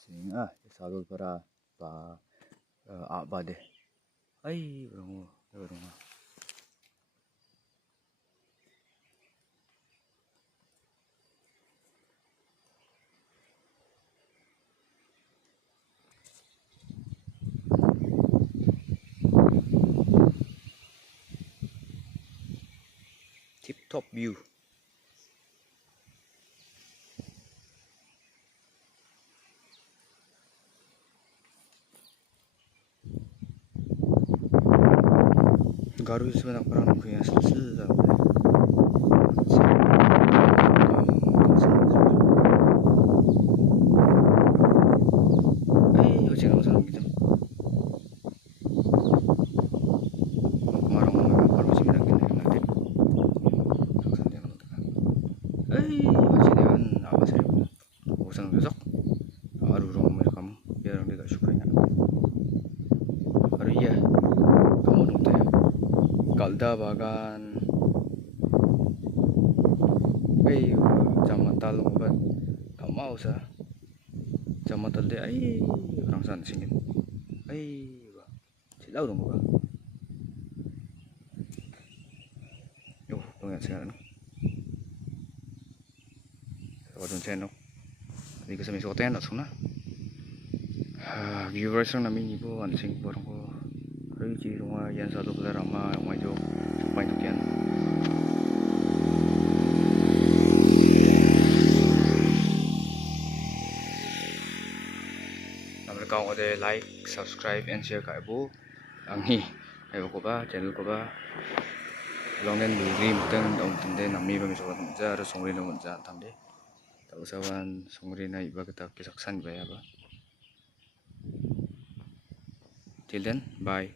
sing sadol para ba de ay urang tip top view. Garu sebenarnya perang punya selesai. Ucing apa salam gitu. Marang baru sih bilang gini nanti. Ucing kan apa sih? Usang besok. Aduh rumah kamu biar dia gak syukurnya. Aduh iya. Kamu nunggu ya. Kalda bagan. Jangan talung obat. Kamu mau sah? Jangan talde orang sana sini. Silau dong ba? Yo, tungan sekarang. Wadon channel. Hindi ko sa may sukotayan at suna. Viewers lang namin ibo ansing porong ko. Ay, ciro nga yan sa tuklar ang mga medyo supay tukyan. Kau ko de like, subscribe and share ka ibo. Ang ayo ko ba channel ko ba. Longen buri mutang daun tende nami ba miso ka tungja aro songri na munja tamde. Tausawan songri na iba kita kisaksan ba ya ba. Till then, bye.